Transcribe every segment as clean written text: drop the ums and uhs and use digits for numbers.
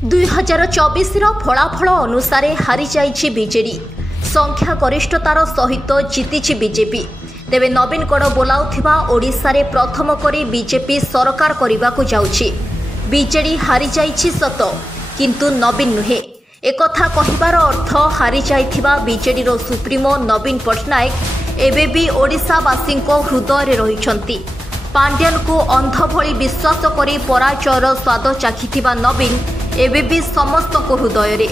2024 फलाफल अनुसार हारी जाइछि बीजेडी संख्या गरिष्ठतार सहित जीतिछि बीजेपी। तेबे नवीनगढ़ बोलाउथिबा ओडिशा रे प्रथम करी बीजेपी सरकार करिबाकु जाउछि। बीजेडी हारी जाइछि सत किंतु नवीन नुहे। एकथा कहिबार अर्थ हारी जाइथिबा बीजेडी रो सुप्रीमो नवीन पटनायक एबे भी ओडिशावासी हृदय रे रहिछंती। पांड्यान को अंध भली विश्वास करी पराजयर स्वाद चाखिथिबा नवीन एबे भी समस्त को हृदय रे।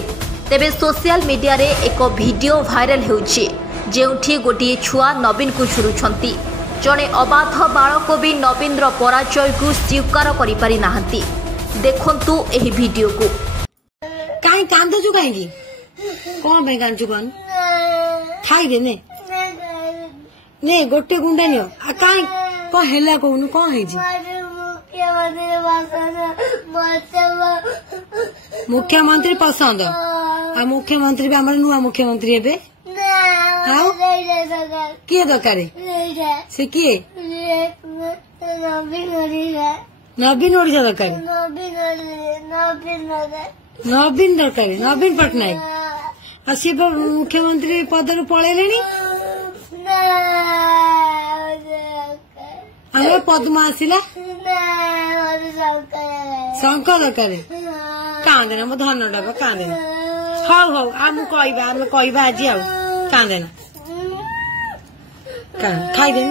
तेबे सोशल मीडिया रे एक वीडियो वायरल हेउछि जेउठी गोटे छुआ नवीन को छुरुछंती। जणे अबाध बालक भी नवीन रो पराजय को स्वीकार करि पारि नाहंती। देखंतु एही वीडियो को। काई कांदो छु काई कोन बे कांदो कोन खाई दे ने गोटे गुंडा नियो आ काई को हेला कोन को हे जी मुख्यमंत्री पसंद आ मुख्यमंत्री भी हमर नुआ मुख्यमंत्री हेबे किए दरकार से किए नवीन ओडिशा दरकार नवीन दरकार नवीन पटनायक सी मुख्यमंत्री पद पलैले हमें पद्मा आसला शंकर दरकार कांदेना मो धन डब कांदेना हौ हौ आम कहवा आज कांदेना खाईदे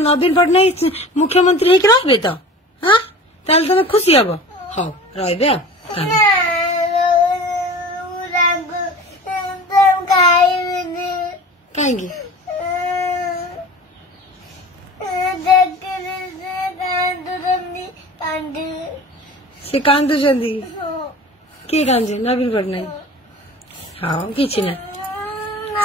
नवीन पटनायक मुख्यमंत्री होकर रही तो हाँ ताल तुम खुशी हम हौ रे कहीं से कांदु किए कांदे नवीन पटनायक हाँ किसी ना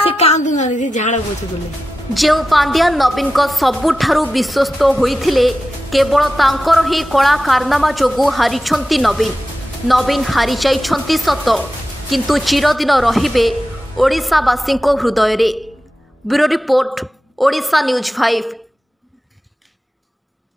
से कांदु ना झाड़ पोछुले जो पांड्या नवीन को सबुठारु विश्वस्त होइथिले केवल तांकर ही कला कारनामा जोगु हारिछंती नवीन हारी जाइछंती सत किंतु चिरदिन रहिबे ओडिशावासी हृदय रे। Bureau report Odisha news 5।